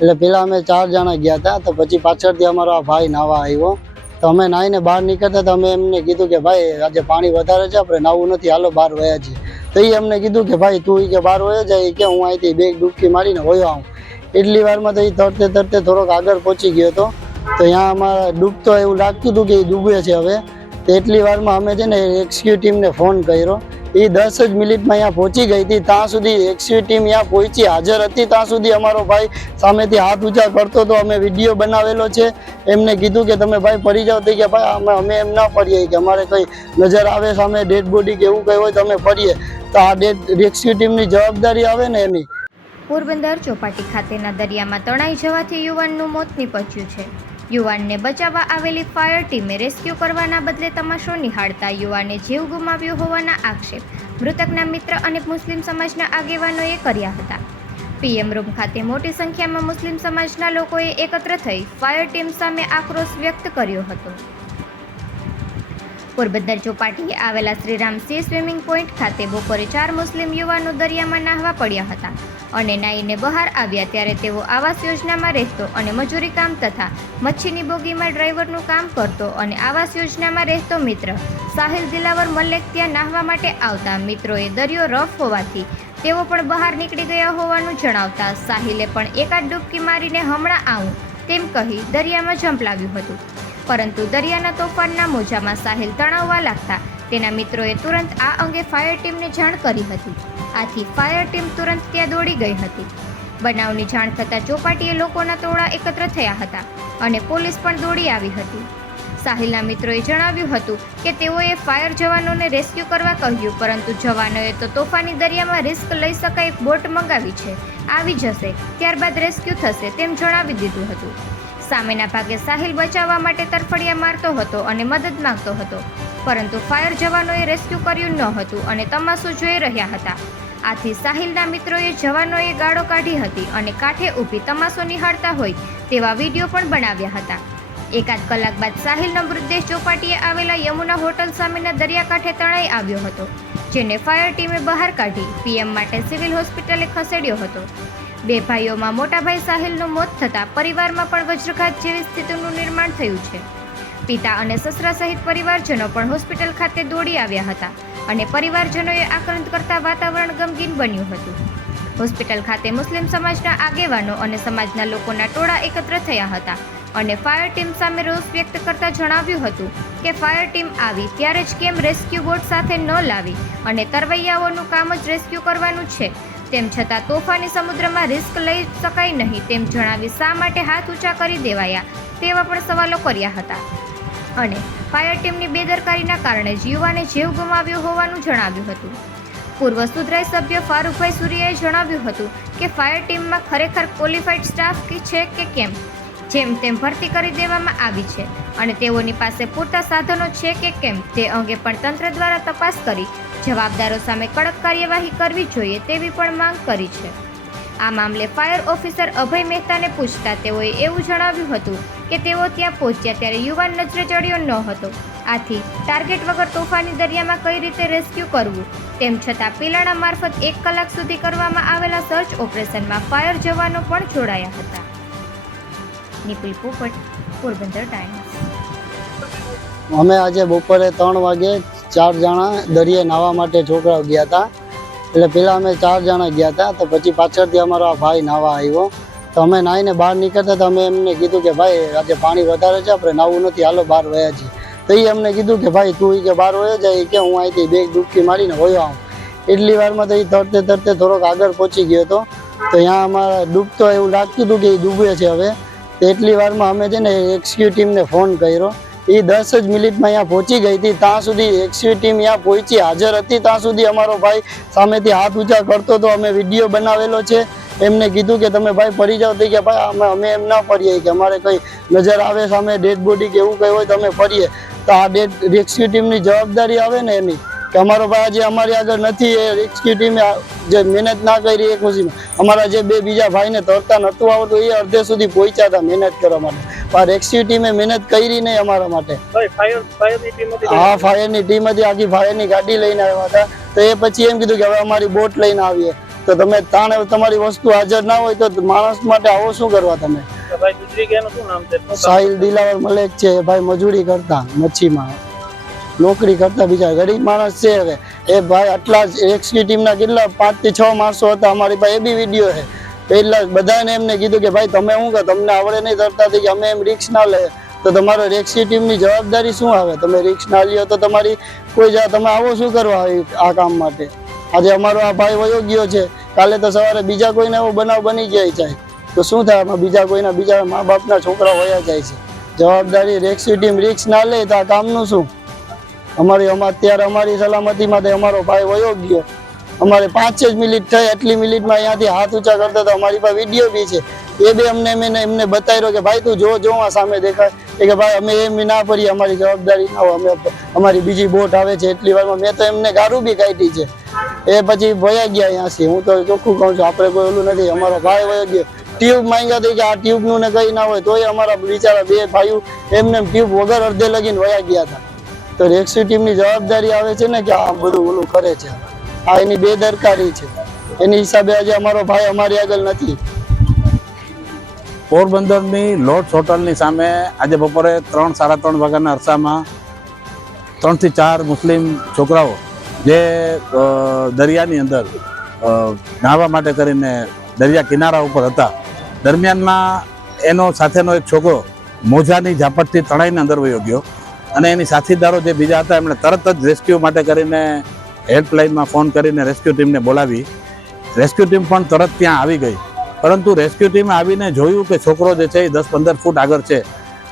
એટલે પેલા અમે 4 જણા ગયા હતા, તો પછી પાછળથી અમારો આ ભાઈ નાવા આવ્યો, તો અમે નાહીને બહાર નીકળતા તો અમે એમને કીધું કે ભાઈ આજે પાણી વધારે છે, આપણે નાવું નથી, હાલો બહાર વયા જઈએ. તો એ અમને કીધું કે ભાઈ તું કે બહાર વયો જાય, કે હું અહીંથી બેગ ડૂબકી મારીને વયો આવું. એટલી વારમાં તો એ તરતે થોડોક આગળ પહોંચી ગયો હતો, તો ત્યાં અમારા ડૂબતો એવું લાગતું હતું કે એ ડૂબે છે હવે. તો એટલી વારમાં અમે છે ને રેસ્ક્યુ ટીમને ફોન કર્યો, એ 10 જ મિનિટમાં અહીંયા પહોંચી ગઈ હતી. ત્યાં સુધી રેસ્ક્યુ ટીમ અહીંયા પહોંચી હાજર હતી, ત્યાં સુધી અમારો ભાઈ સામેથી હાથ ઊંચા કરતો હતો. અમે વિડીયો બનાવેલો છે, એમને કીધું કે તમે ભાઈ પડી જાઓ, તો કે ભાઈ અમે એમ ના પડીએ, કે અમારે કંઈ નજર આવે સામે ડેડ બોડી કે એવું કંઈ હોય તો અમે પડીએ, તો આ રેસ્ક્યુ ટીમની જવાબદારી આવે ને એની. પોરબંદર ચોપાટી ખાતેના દરિયામાં તણાઈ જવાથી યુવાનનું મોત નીપજ્યું છે. યુવાનને બચાવવા આવેલી ફાયર ટીમે રેસ્ક્યુ કરવાના બદલે તમાશો નિહાળતા યુવાને જીવ ગુમાવ્યો હોવાના આક્ષેપ મૃતકના મિત્ર અને મુસ્લિમ સમાજના આગેવાનોએ કર્યા હતા. પીએમ રૂમ ખાતે મોટી સંખ્યામાં મુસ્લિમ સમાજના લોકોએ એકત્ર થઈ ફાયર ટીમ સામે આક્રોશ વ્યક્ત કર્યો હતો. પોરબંદર ચોપાટીએ આવેલા શ્રીરામ સી સ્વિમિંગ પોઈન્ટ ખાતે બપોરે 4 મુસ્લિમ યુવાનો દરિયામાં નાહવા પડ્યા હતા અને નાહીને બહાર આવ્યા ત્યારે તેઓ આવાસ યોજનામાં રહેતો અને મજૂરી કામ તથા મચ્છીની બોગીમાં ડ્રાઈવરનું કામ કરતો અને આવાસ યોજનામાં રહેતો મિત્ર સાહિલ દિલાવર મલેક ત્યાં નાહવા માટે આવતા મિત્રોએ દરિયો રફ હોવાથી તેઓ પણ બહાર નીકળી ગયા હોવાનું જણાવતા સાહિલે પણ એકાદ ડૂબકી મારીને હમણાં આવું તેમ કહી દરિયામાં ઝંપલાવ્યું હતું, પરંતુ દરિયાના તોફાનના મોજામાં સાહિલ તણાવવા લાગતા તેના મિત્રોએ તુરંત આ અંગે ફાયર ટીમને જાણ કરી હતી. આથી ફાયર ટીમ તુરંત ત્યાં દોડી ગઈ હતી. બનાવની જાણ થતાં ચોપાટીએ લોકોના ટોળા એકત્ર થયા હતા અને પોલીસ પણ દોડી આવી હતી. સાહિલના મિત્રોએ જણાવ્યું હતું કે તેઓએ ફાયર જવાનોને રેસ્ક્યુ કરવા કહ્યું, પરંતુ જવાનોએ તો તોફાની દરિયામાં રિસ્ક લઈ શકાય બોટ મંગાવી છે, આવી જશે ત્યારબાદ રેસ્ક્યુ થશે તેમ જણાવી દીધું હતું. સામેના ભાગે સાહિલ બચાવવા માટે તરફડિયા મારતો હતો અને મદદ માંગતો હતો, પરંતુ ફાયર જવાનોએ રેસ્ક્યુ કર્યું ન હતું અને તમાશો જોઈ રહ્યા હતા. આથી સાહિલના મિત્રોએ જવાનોએ ગાળો કાઢી હતી અને કાંઠે ઊભી તમાશો નિહાળતા હોય તેવા વિડીયો પણ બનાવ્યા હતા. એકાદ કલાક બાદ સાહિલનો મૃતદેહ ચોપાટીએ આવેલા યમુના હોટલ સામેના દરિયાકાંઠે તણાઈ આવ્યો હતો, જેને ફાયર ટીમે બહાર કાઢી પીએમ માટે સિવિલ હોસ્પિટલે ખસેડ્યો હતો. 2 ભાઈઓમાં મોટા ભાઈ સાહિલનું મોત થતાં પરિવારમાં પણ વજ્રઘાત જેવી સ્થિતિનું નિર્માણ થયું છે. પિતા અને સસરા સહિત પરિવારજનો પણ હોસ્પિટલ ખાતે દોડી આવ્યા હતા અને પરિવારજનોએ આક્રંદ કરતા વાતાવરણ ગમગીન બન્યું હતું. હોસ્પિટલ ખાતે મુસ્લિમ સમાજના આગેવાનો અને સમાજના લોકોના ટોળા એકત્ર થયા હતા અને ફાયર ટીમ સામે રોષ વ્યક્ત કરતા જણાવ્યું હતું કે ફાયર ટીમ આવી ત્યારે જ કેમ રેસ્ક્યુ બોટ સાથે ન લાવી અને તરવૈયાઓનું કામ જ રેસ્ક્યુ કરવાનું છે, તેમ છતાં તોફાની સમુદ્રમાં રિસ્ક લઈ શકાય નહીં તેમ જણાવી શા માટે હાથ ઊંચા કરી દેવાયા તેવા પણ સવાલો કર્યા હતા અને ફાયર ટીમની બેદરકારીના કારણે જ યુવાને જીવ ગુમાવ્યો હોવાનું જણાવ્યું હતું. પૂર્વ સુધરાઈ સભ્ય ફારૂકભાઈ સુરિયાએ જણાવ્યું હતું કે ફાયર ટીમમાં ખરેખર ક્વોલિફાઈડ સ્ટાફ છે કે કેમ, જેમ તેમ ભરતી કરી દેવામાં આવી છે અને તેઓની પાસે પૂરતા સાધનો છે કે કેમ તે અંગે પણ તંત્ર દ્વારા તપાસ કરી જવાબદારો સામે કડક કાર્યવાહી કરવી જોઈએ તેવી પણ માંગ કરી છે. આ મામલે ફાયર ઓફિસર અભય મહેતાને પૂછતા તેઓએ એવું જણાવ્યું હતું કે તેઓ ત્યાં પહોંચ્યા ત્યારે યુવાન નજરે ચડ્યો ન હતો, આથી ટાર્ગેટ વગર તોફાની દરિયામાં કઈ રીતે રેસ્ક્યુ કરવું, તેમ છતાં પિલાણા મારફત 1 કલાક સુધી કરવામાં આવેલા સર્ચ ઓપરેશનમાં ફાયર જવાનો પણ જોડાયા હતા. નિપુલ પોપટ, પોરબંદર ટાઈમ્સ. અમે આજે બપોરે 3 વાગે 4 જણા દરિયે નાહવા માટે છોકરાઓ ગયા હતા. એટલે પેલા અમે 4 જણા ગયા હતા, તો પછી પાછળથી અમારો આ ભાઈ નાવા આવ્યો, તો અમે નાહીને બહાર નીકળતા તો અમે એમને કીધું કે ભાઈ આજે પાણી વધારે છે, આપણે નાવું નથી, હાલો બહાર વયા જઈએ. તો એ અમને કીધું કે ભાઈ તું કે બહાર વયો જાય, કે હું અહીંથી બેગ ડૂબકી મારીને વયો આવું. એટલી વારમાં તો એ તરતે થોડોક આગળ પહોંચી ગયો હતો, તો ત્યાં અમારા ડૂબતો એવું લાગતું હતું કે એ ડૂબે છે હવે. તો એટલી વારમાં અમે છે ને રેસ્ક્યુ ટીમને ફોન કર્યો, એ 10 જ મિનિટમાં અહીંયા પહોંચી ગઈ હતી. ત્યાં સુધી રેસ્ક્યુ ટીમ અહીંયા પહોંચી હાજર હતી, ત્યાં સુધી અમારો ભાઈ સામેથી હાથ ઊંચા કરતો હતો. અમે વિડીયો બનાવેલો છે, એમને કીધું કે તમે ભાઈ પડી જાઓ, તો કે ભાઈ અમે એમ ના પડીએ, કે અમારે કંઈ નજર આવે સામે ડેડ બોડી કે એવું કંઈ હોય તો અમે પડીએ, તો આ રેસ્ક્યુ ટીમની જવાબદારી આવે ને એની, કે અમારો ભાઈ આજે અમારી આગળ નથી, એ રેસ્ક્યુ ટીમે જે મહેનત ના કરી એ ખુશીમાં. અમારા જે 2 બીજા ભાઈને તરતા નહોતું આવડતું, એ અડધે સુધી પહોંચ્યા હતા મહેનત કરવા માટે, પણ રેસ્ક્યુ ટીમે મહેનત કરી નહીં અમારા માટે. હા, ફાયરની ટીમ હતી, આખી ફાયરની ગાડી લઈને આવ્યા હતા. તો એ પછી એમ કીધું કે હવે અમારી બોટ લઈને આવીએ, તો તમે તાણે તમારી વસ્તુ હાજર ના હોય તો માણસ માટે આવો શું કરવા તમે? ભાઈ ગુજરી ગયાનું શું નામ છે? શું કામ સાહિલ દિલાવર મલેક છે એ ભાઈ મજૂરી કરતા મચ્છીમાં નોકરી કરતા, બીજા ગરીબ માણસ છે. હવે એ ભાઈ આટલા જ રેસ્ક્યુ ટીમના કેટલા 5 થી 6 માણસો હતા અમારી પાસે, એ બી વિડીયો છે. પહેલા બધાને એમને કીધું કે ભાઈ તમે શું કહો, તમને આવડે નહીં તરતાથી કે અમે એમ રિક્સ ના લે તો તમારો રેસ્ક્યુ ટીમની જવાબદારી શું આવે? તમે રિક્સ ના લ્યો તો તમારી કોઈ તમે આવો શું કરવા આ કામ માટે? આજે અમારો આ ભાઈ વયો ગયો છે, કાલે તો સવારે બીજા કોઈને એવો બનાવ બની જાય છે તો શું થાય? આમાં બીજા મા બાપના છોકરા વયા જાય છે. જવાબદારી રેસ્ક્યુ ટીમ રિક્સ ના લે તો આ કામનું શું? અત્યારે અમારી સલામતી માટે અમારો ભાઈ વયો ગયો, અમારે 5 જ મિનિટ થઈ, એટલી મિનિટમાં અહીંયાથી હાથ ઊંચા કરતા તો અમારી પાસે વિડીયો બી છે. એ બી એમને બતાવ્યો કે ભાઈ તું જો આ સામે દેખાય કે ભાઈ અમે એમ ના પડીએ, અમારી જવાબદારી ના હોય, અમારી બીજી બોટ આવે છે એટલી વારમાં. મેં તો એમને ગારું બી કાઢી છે. એ પછી વયા ગયા અહીંયાથી. હું તો ચોખ્ખું કહું છું, આપણે કોઈ ઓલું નથી. અમારો ભાઈ વયો ગયો, ટ્યુબ માંગ્યા હતી કે આ ટ્યુબનું ને કઈ ના હોય તોય અમારા બિચારા 2 ભાઈઓ એમને ટ્યુબ વગર અડધે લગીને વયા ગયા હતા. તો રેસ્ક્યુ ટીમની જવાબદારી આવે છે ને કે આ બધું ઓલું કરે છે. આ એની બેદરકારી છે. એની હિસાબે આજે અમારો ભાઈ અમારી આગળ નથી. પોરબંદરની લોર્ડ્સ હોટલની સામે આજે બપોરે 3:30 વાગ્યાના અરસામાં 3 થી 4 મુસ્લિમ છોકરાઓ જે દરિયાની અંદર નાહવા માટે કરીને દરિયા કિનારા ઉપર હતા, દરમિયાનમાં એનો સાથેનો એક છોકરો મોજાની ઝાપટથી તણાઈને અંદર વયો ગયો અને એની સાથીદારો જે બીજા હતા એમણે તરત જ રેસ્ક્યુ માટે કરીને હેલ્પલાઇનમાં ફોન કરીને રેસ્ક્યુ ટીમને બોલાવી. રેસ્ક્યુ ટીમ પણ તરત ત્યાં આવી ગઈ, પરંતુ રેસ્ક્યુ ટીમે આવીને જોયું કે છોકરો જે છે એ 10-15 ફૂટ આગળ છે,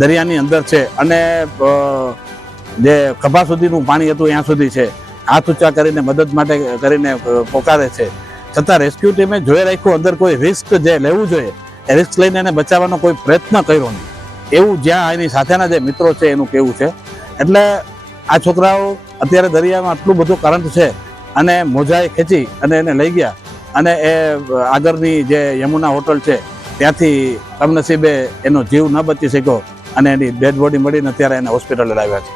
દરિયાની અંદર છે અને જે ખભા સુધીનું પાણી હતું ત્યાં સુધી છે. હાથ ઊંચા કરીને મદદ માટે કરીને પોકારે છે, છતાં રેસ્ક્યુ ટીમે જોઈ રાખ્યું અંદર કોઈ રિસ્ક જે લેવું જોઈએ એ રિસ્ક લઈને એને બચાવવાનો કોઈ પ્રયત્ન કર્યો નહીં, એવું જ્યાં એની સાથેના જે મિત્રો છે એનું કહેવું છે. એટલે આ છોકરાઓ અત્યારે દરિયામાં આટલું બધું કરંટ છે અને મોજાએ ખેંચી અને એને લઈ ગયા અને એ આગળની જે યમુના હોટલ છે ત્યાંથી કમનસીબે એનો જીવ ન બચી શક્યો અને એની ડેડ બોડી મળીને અત્યારે એને હોસ્પિટલે લાવ્યા છે.